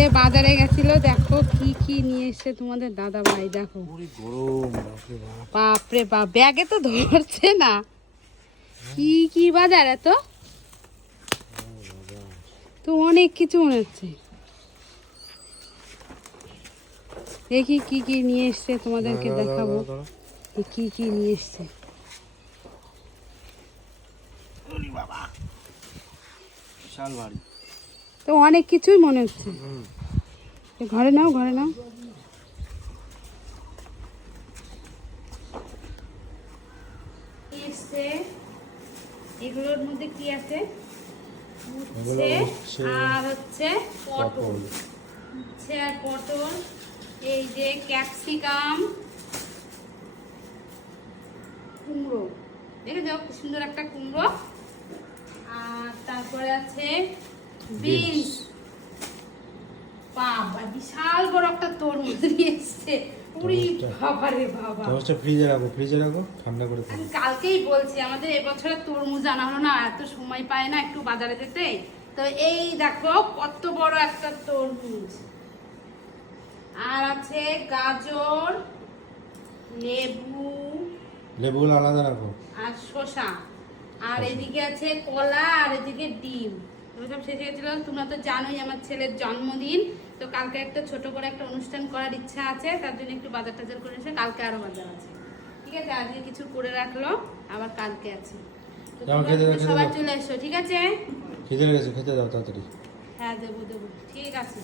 যে বাজারে গেছিল, দেখো কি কি নিয়ে এসছে তোমাদের দাদা ভাই। দেখো বাপরে বাপ, ব্যাগে তো ধরছে না। কি কি বাজার এত, তো অনেক কিছু মনে হচ্ছে। দেখি কি কি নিয়ে এসছে, তোমাদেরকে দেখাবো কি কি নিয়ে এসছে। তো অনেক কিছুই মনে হচ্ছে। ঘরে নাও, ঘরে নাও। এগুলোর মধ্যে কি আছে? আর হচ্ছে পটল, উচ্ছে আর পটল, এই যে ক্যাপসিকাম, কুমড়ো, দেখে যাও কি সুন্দর একটা কুমড়ো। আর তারপরে আছে বিনস। বাবা বিশাল বড় একটা তরমুজ নিয়ে এসছে। পুরি বাবা রে বাবা, তরমুজটা ফ্রিজে রাখো, ফ্রিজে রাখো, ঠান্ডা করে খাও। আমি কালকেই বলছি আমাদের এবছরে তরমুজ আনা হলো না, এত সময় পায় না একটু বাজারে যেতে। তো এই দেখো কত বড় একটা তরমুজ। আর আছে গাজর, লেবু, লেবুগুলো আলাদা রাখো, আর শসা। আর এদিকে আছে কলা, আর এদিকে ডিম। সব শেষ হয়েছিল। তোমরা তো জানোই আমার ছেলের জন্মদিন, তো কালকে একটা ছোট করে একটা অনুষ্ঠান করার ইচ্ছা আছে, তার জন্য একটু বাজার টাজার করে এসে, কালকে আরো বাজার আছে। ঠিক আছে, আজকে কিছু করে রাখলো, আবার কালকে আছে। তো সবাই চলে এসো, ঠিক আছে? খিদে লেগেছে, খেতে দাও তাড়াতাড়ি। হ্যাঁ দেবো দেবো, ঠিক আছে।